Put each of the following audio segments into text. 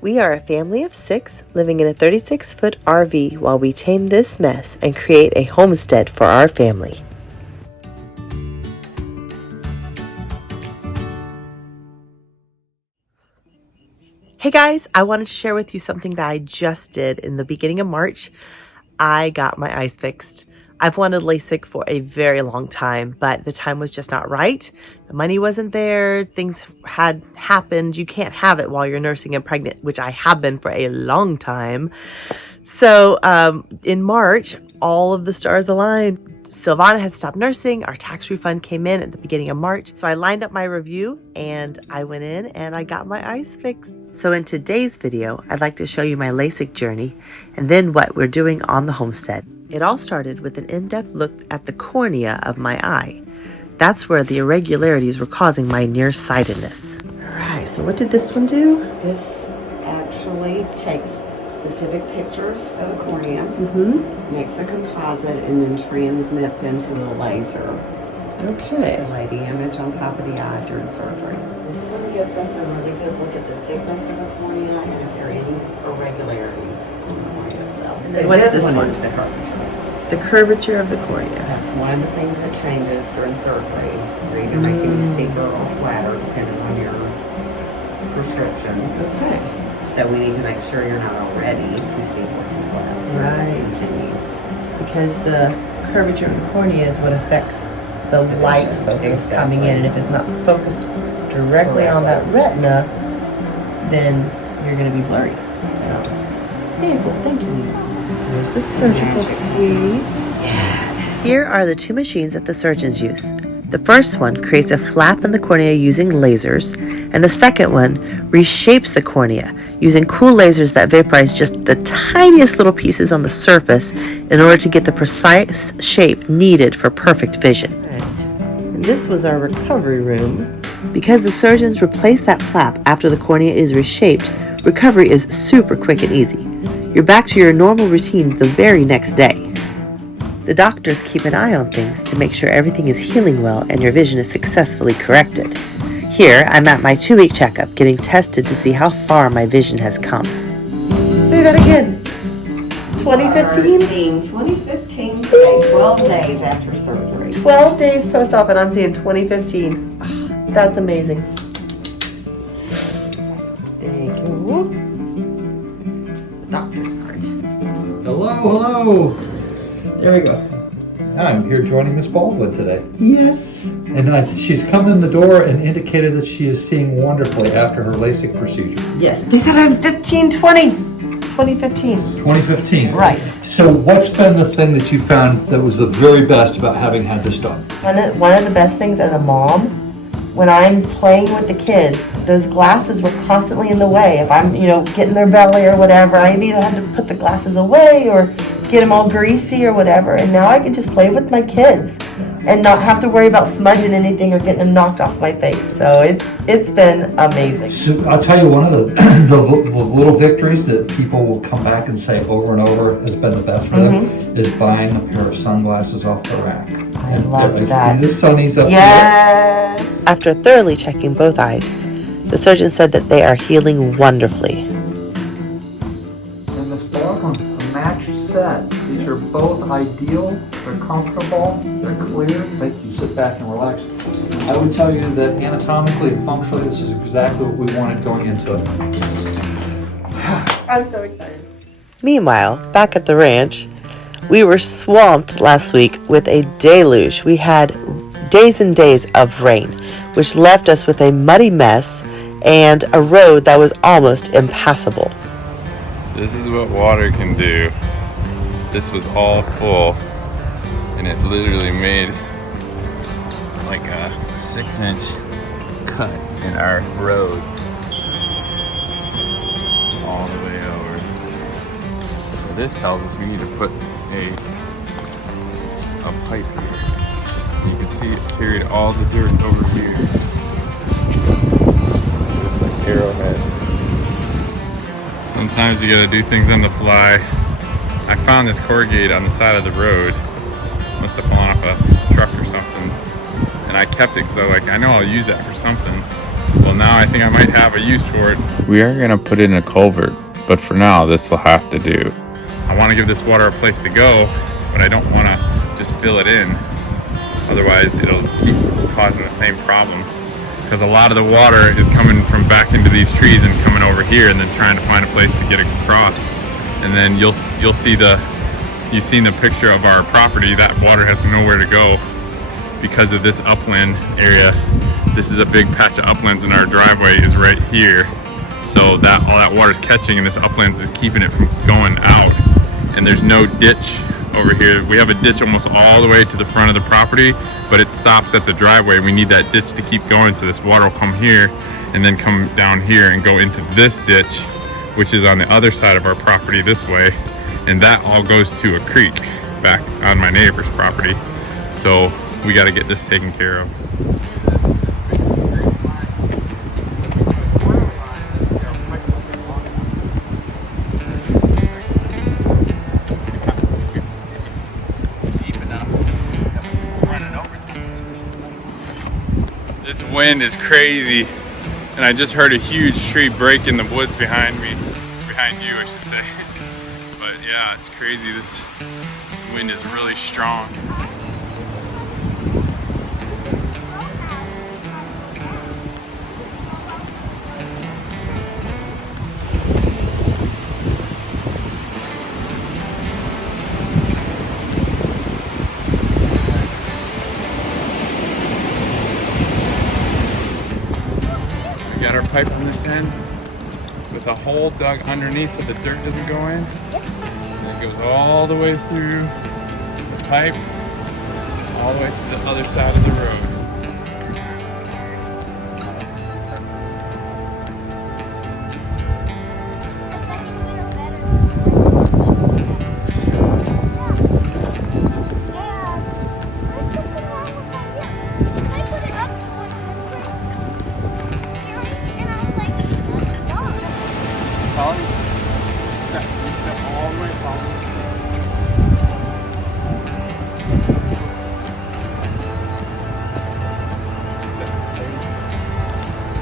We are a family of 6 living in a 36-foot RV while we tame this mess and create a homestead for our family. Hey guys, I wanted to share with you something that I just did in the beginning of March. I got my eyes fixed. I've wanted LASIK for a very long time, but the time was just not right. The money wasn't there. Things had happened. You can't have it while you're nursing and pregnant, which I have been for a long time. So in March, all of the stars aligned. Silvana had stopped nursing. Our tax refund came in at the beginning of March. So I lined up my review and I went in and I got my eyes fixed. So in today's video, I'd like to show you my LASIK journey and then what we're doing on the homestead. It all started with an in-depth look at the cornea of my eye. That's where the irregularities were causing my nearsightedness. All right, so what did this one do? This actually takes specific pictures of the cornea, makes a composite, and then transmits into the laser. Okay. To lay the image on top of the eye during surgery. This one gives us a really good look at the thickness of the cornea and if there are any irregularities on the cornea itself. And then what's this one? Is the curvature. The curvature of the cornea. That's one of the things that changes during surgery. You're either making it steeper or flatter depending on your prescription. Okay. So we need to make sure you're not already too steep or too flat. Right. Continue. Because the curvature of the cornea is what affects the light focus coming in, and if it's not focused directly on that retina, then you're going to be blurry. So, very cool. Thank you. There's the surgical suite. Yes. Here are the 2 machines that the surgeons use. The first one creates a flap in the cornea using lasers, and the second one reshapes the cornea using cool lasers that vaporize just the tiniest little pieces on the surface in order to get the precise shape needed for perfect vision. And this was our recovery room. Because the surgeons replace that flap after the cornea is reshaped, recovery is super quick and easy. You're back to your normal routine the very next day. The doctors keep an eye on things to make sure everything is healing well and your vision is successfully corrected. Here, I'm at my 2-week checkup getting tested to see how far my vision has come. Say that again. 2015? Seeing 2015 today, 12 days after surgery. 12 days post-op and I'm seeing 2015. That's amazing. Thank you. The doctor's part. Hello. There we go. I'm here joining Miss Baldwin today. Yes. And she's come in the door and indicated that she is seeing wonderfully after her LASIK procedure. Yes. They said I'm 2015. 2015. Right. So what's been the thing that you found that was the very best about having had this done? One of the best things as a mom, when I'm playing with the kids, those glasses were constantly in the way. If I'm, getting their belly or whatever, I either had to put the glasses away or get them all greasy or whatever. And now I can just play with my kids and not have to worry about smudging anything or getting them knocked off my face. So it's been amazing. So I'll tell you, one of the little victories that people will come back and say over and over has been the best for them is buying a pair of sunglasses off the rack. I love that. See the sunnies up yes. There. After thoroughly checking both eyes, the surgeon said that they are healing wonderfully. And Miss Baldwin, a match set. These are both ideal. They're comfortable. They're clear. Make you sit back and relax. I would tell you that anatomically and functionally, this is exactly what we wanted going into it. I'm so excited. Meanwhile, back at the ranch, we were swamped last week with a deluge. We had days and days of rain, which left us with a muddy mess and a road that was almost impassable. This is what water can do. This was all full and it literally made like a 6-inch cut in our road all the way over. So this tells us we need to put a pipe here. You can see it carried all the dirt over here. Just like arrowhead. Sometimes you gotta do things on the fly. I found this corrugate on the side of the road. Must have fallen off a truck or something. And I kept it because I know I'll use that for something. Well, now I think I might have a use for it. We are gonna put in a culvert, but for now, this will have to do. I want to give this water a place to go, but I don't want to just fill it in. Otherwise, it'll keep causing the same problem. Because a lot of the water is coming from back into these trees and coming over here, and then trying to find a place to get across. And then you've seen the picture of our property. That water has nowhere to go because of this upland area. This is a big patch of uplands, and our driveway is right here. So all that water is catching, and this uplands is keeping it from going out. And there's no ditch over here. We have a ditch almost all the way to the front of the property, but it stops at the driveway. We need that ditch to keep going, so this water will come here and then come down here and go into this ditch, which is on the other side of our property this way, and that all goes to a creek back on my neighbor's property. So we got to get this taken care of. This wind is crazy, and I just heard a huge tree break in the woods behind me. Behind you, I should say. But yeah, it's crazy. This wind is really strong. We got our pipe from this end with a hole dug underneath so the dirt doesn't go in. And it goes all the way through the pipe, all the way to the other side of the road.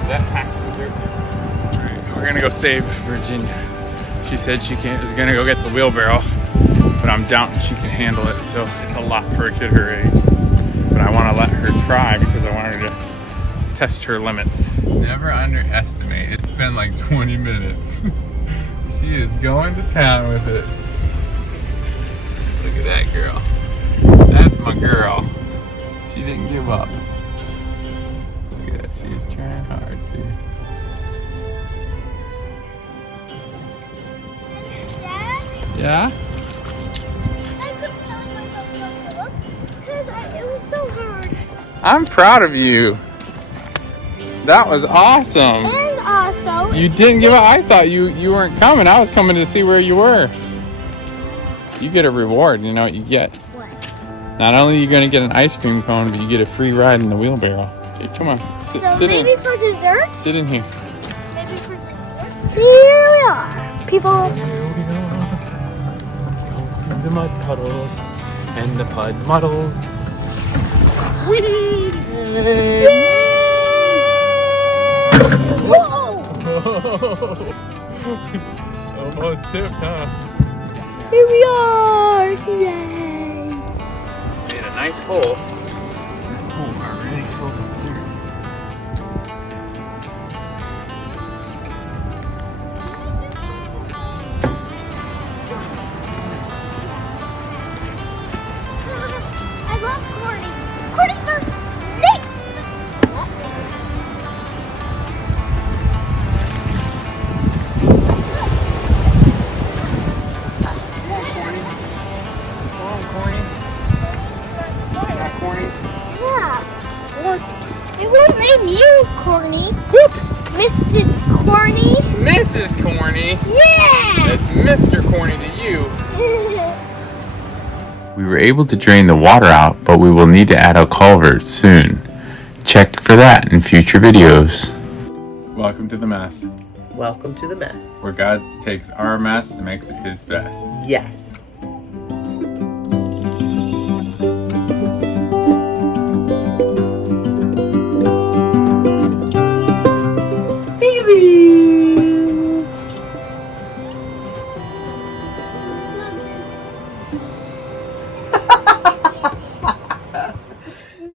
That packs the dirt. Alright, we're gonna go save Virginia. She said she is gonna go get the wheelbarrow, but I'm doubting she can handle it, so it's a lot for a kid her age. But I wanna let her try because I want her to test her limits. Never underestimate. It's been like 20 minutes. She is going to town with it. Look at that girl. That's my girl. She didn't give up. Look at that. She is trying hard to. Dad, Yeah? I kept telling myself not to look because it was so hard. I'm proud of you. That was awesome. And also, You didn't give up. I thought you weren't coming. I was coming to see where you were. You get a reward. You know what you get? what? Not only are you going to get an ice cream cone, but you get a free ride in the wheelbarrow. Okay, come on. Sit So in. maybe for dessert? Sit in here. Maybe for dessert? Here we are. People. Let's go through the mud puddles and the pud muddles. Whee! Whoa! Almost tipped, huh? Here we are. Yay! Made a nice hole. That hole already full of dirt. I love corny. Cornies are snakes. Yeah. Well, it won't name you Corny. Mrs. Corny. Mrs. Corny. Yeah. It's Mr. Corny to you. We were able to drain the water out, but we will need to add a culvert soon. Check for that in future videos. Welcome to the mess, Welcome to the mess. where God takes our mess and makes it his best. Yes. Bye.